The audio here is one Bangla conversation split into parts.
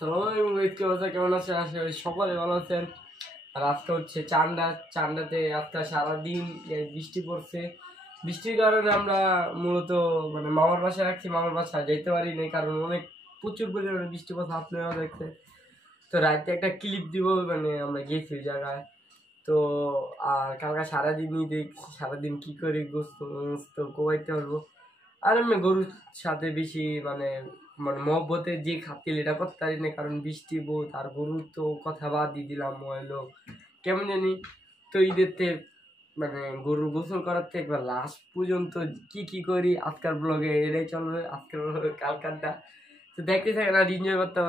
আসসালামু আলাইকুম গাইস, কি অবস্থা, কেমন আছেন? আশা করি সকলে ভালো আছেন। আর আজকে হচ্ছে চান্দাতে আজকে সারাদিন বৃষ্টি পড়ছে। বৃষ্টির কারণে আমরা মূলত মানে মামার বাসায় রাখছি, মামার বাসায় যেতে পারি নাই, কারণ অনেক প্রচুর পরিমাণে বৃষ্টি পড়ছে, আপনারাও দেখছে। তো রাতে একটা ক্লিপ দিব, মানে আমরা গেছি ওই জায়গায়। তো আর কালকে সারাদিনই দেখছি, সারাদিন কি করে গোস্ত কোবাইতে পারবো। আর আমি গরুর সাথে বেশি মানে মানে মহব্বতে যে খাতিল এটা করতে পারি না, কারণ বৃষ্টি বহুত, আর গরুর তো কথা বাদ দিয়ে দিলাম। হলো কেমন জানি। তো ঈদেরতে মানে গরু গোসল করার থেকে একবার লাস্ট পর্যন্ত কি কি করি আজকাল ব্লগে এটাই চলবে, আজকাল ব্লগে কালকারটা। তো দেখতে থাকেন আর এনজয় করতে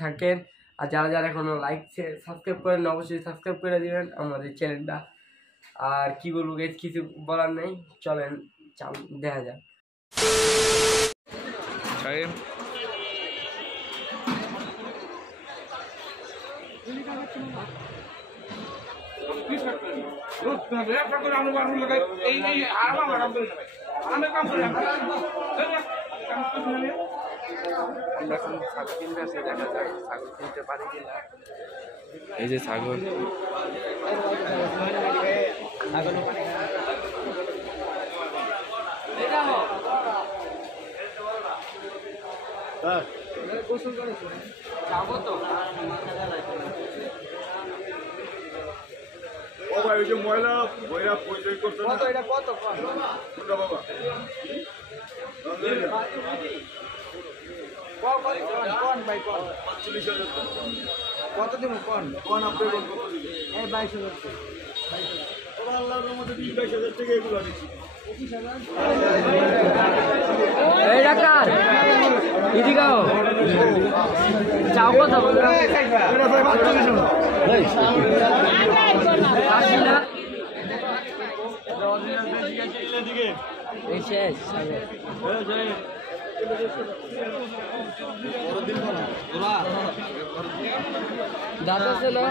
থাকেন। আর যারা যারা এখনো লাইক সাবস্ক্রাইব করেন অবশ্যই সাবস্ক্রাইব করে দিবেন আমাদের চ্যানেলটা। আর কি বলবো গাইস, কিছু বলার নেই, চলেন দেখা যাক। এই যে ছাগল, ওই যে ময়লা বইরা পরিচয় করতে না, এটা কত বাবা কত দিব কোন আপনি কত দিবেন? 22,000 আল্লাহর রহমতে 22,000 টাকা এগুলো দিচ্ছি। এই ডাক্তার ইদিগাও চাও কত বলরা দাঁত আছে না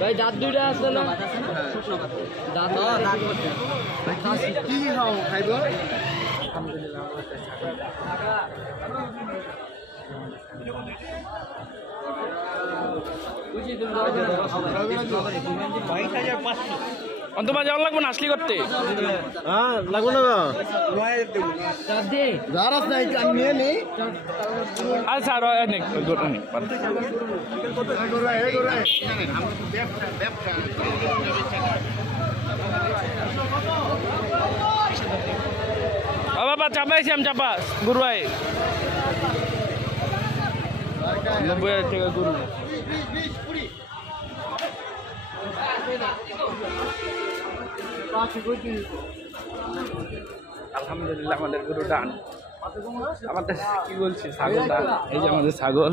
ভাই? দাঁত দুইটা আছে না? দাঁত কি খাও খাইব? অন্তমা যাওয়ার লাগবে না আসলি করতে। হ্যাঁ লাগবো না যারাস নাই আমি নিয়ে নেই। আর স্যার অনেক বাবা চাপাইছি আমি চাপা গুরু ভাই 90,000 টাকা গুরু। আলহামদুলিল্লাহ আমাদের গরুটা আমাদের কি বলছি ছাগলটা, এই যে আমাদের ছাগল,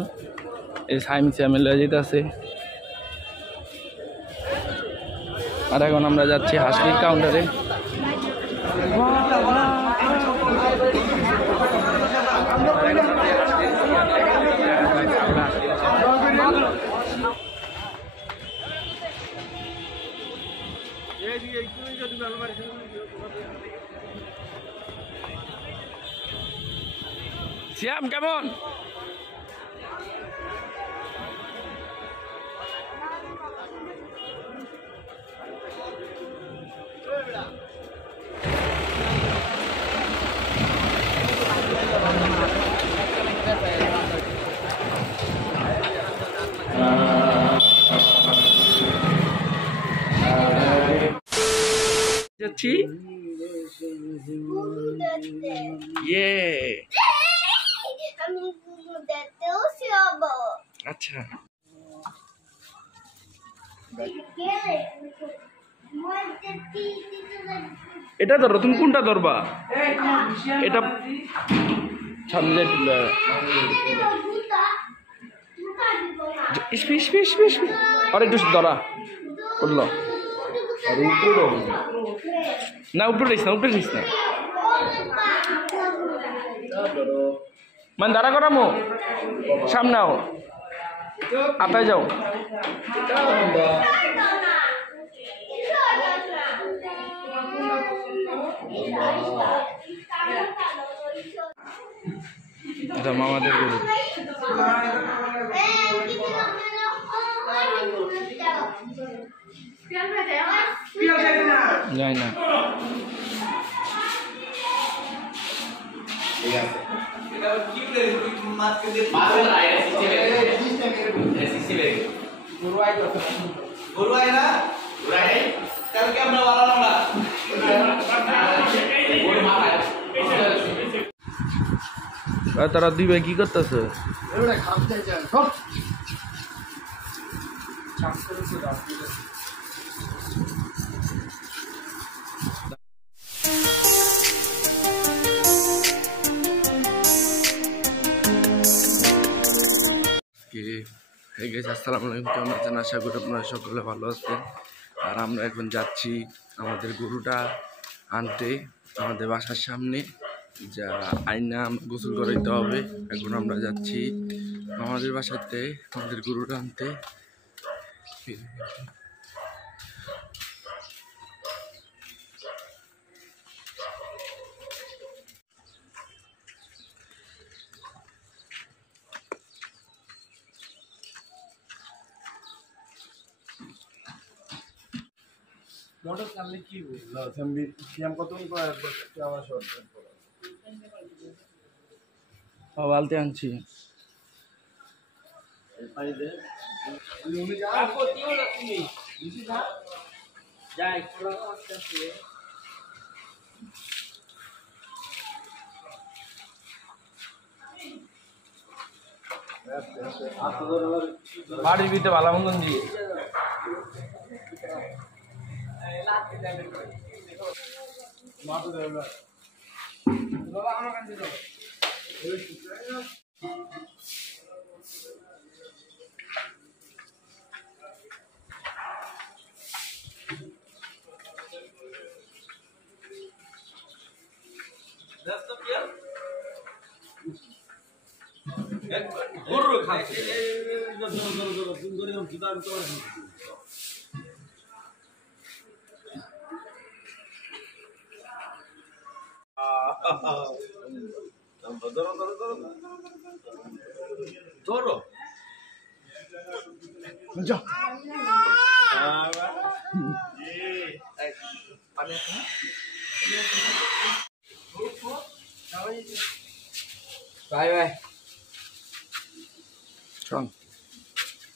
এই সাইমিসে আমি লয়ে যেতে আছে। আর এখন আমরা যাচ্ছি হাসলির কাউন্টারে। শ্যাম কেমন? যাচ্ছি আচ্ছা এটা ধরো, তুমি কোনটা ধরবা? এটা আর একটু ধরা করলো না, উপরে দিস না, উপরে দিস না, মানে দাঁড়া করামো সামনে আও, আতায় যাও। এটা মামাদের গরু। যাই না। তারা দুই ভাই কি করতেছে? আসসালামু আলাইকুম, কেমন আছেন? আশা করি আপনারা সকলে ভালো আছেন। আর আমরা এখন যাচ্ছি আমাদের গরুটা আনতে আমাদের বাসার সামনে, যা আইনা গোসল করে দিতে হবে। এখন আমরা যাচ্ছি আমাদের বাসাতে আমাদের গরুটা আনতে। মোটর চাললে কি বালতি আনছি। বাড়ির ভিতরে ভালো মন্দন দিয়ে ধরো ভাই ভাই চল।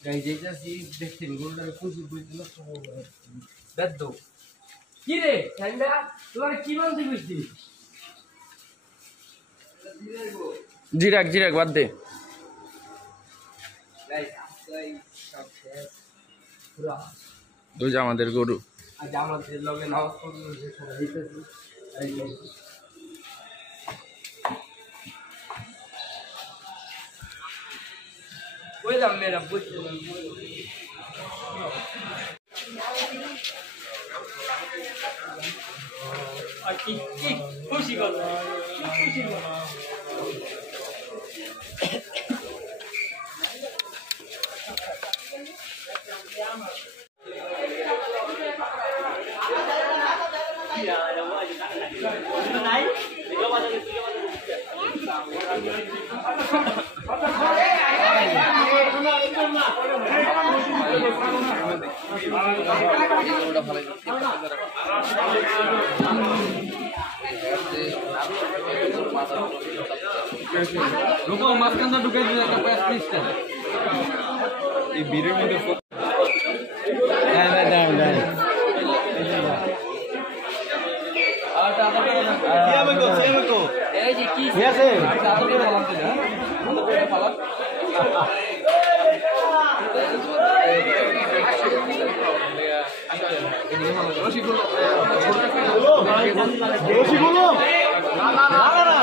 গাই যেতেছি দেখছেন গোলটা প্রচুর বুঝছিল বেদ্য কি রে ঠান্ডা তোমার কি বলতে বুঝছি জিরাক জিরাক বাদ দে। দুই আমাদের গরু আজ আমাদের লগে নামাজ পড়তে সবাই দিতেছি ওই দাম মেরা বুঝতে আর কি খুশি কথা খুশি কথা মাঝখানটা ঢুকে দিয়ে একটা প্রেস লিস্টে এই বীরের মধ্যে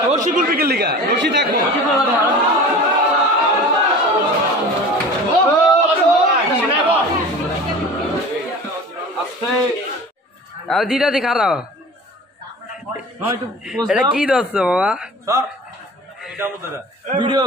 রশিগুল বিকেল লিগা রশি দেখবো আর দিদা খারাপ এটা কি দোস্ত বাবা ভিডিও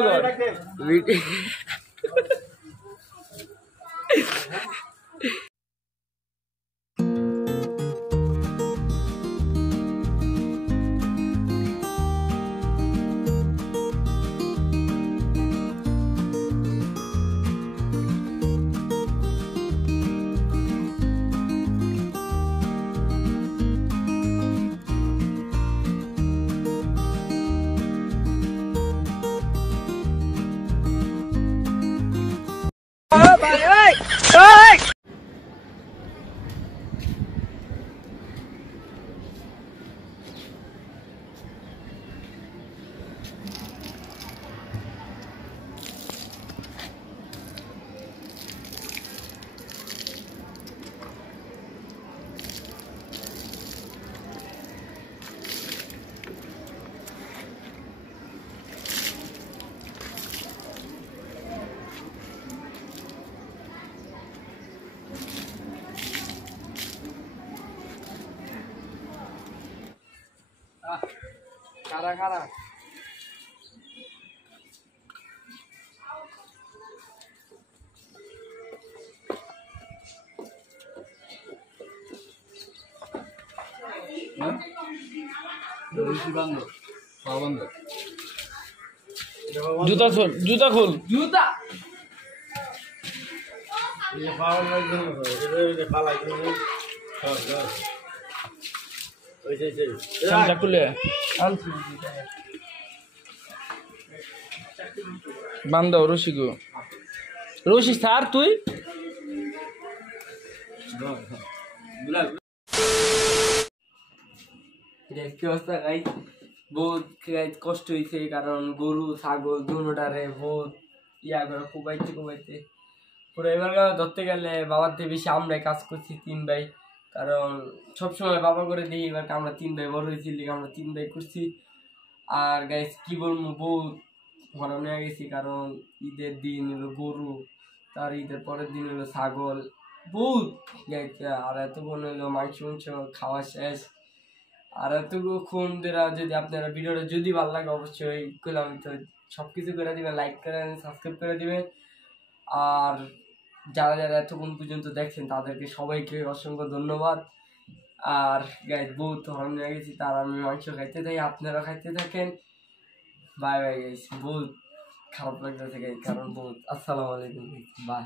খারা খারা জুতা খোল জুতা খোল জুতা সামটা খুলে আনছি বান্ধব রশি গো রশি স্যার তুই কি অবস্থা গাই বহুত কষ্ট হয়েছে কারণ গরু ছাগল দুটারে বহুত ইয়া করে কুবাইতে পুরো এবার ধরতে গেলে বাবার থেকে বেশি আমরাই কাজ করছি 3 ভাই কারণ সবসময় বাবা করে দিই এবার আমরা 3 ভাই বড় হয়েছি আমরা 3 ভাই করছি আর গাইস কি বলবো বহুত হরণ হয়ে গেছি কারণ ঈদের দিন হলো গরু তার ঈদের পরের দিন হলো ছাগল বহুত গাইছে আর এতক্ষণ হলো মাংস খাওয়া শেষ আর এতক্ষণ যদি আপনারা ভিডিওটা যদি ভালো লাগে অবশ্যই করলাম তো সব কিছু করে দিবেন লাইক করে সাবস্ক্রাইব করে দিবেন আর যারা যারা এতক্ষণ পর্যন্ত দেখছেন তাদেরকে সবাইকে অসংখ্য ধন্যবাদ আর গাইজ বহুত হরণ হয়ে গেছি তার আমি মাংস খাইতে থাকি আপনারা খাইতে থাকেন বাই বাই গাইজ বহুত খারাপ লাগতেছে গাইজ কারণ বহুত আসসালামু আলাইকুম বাই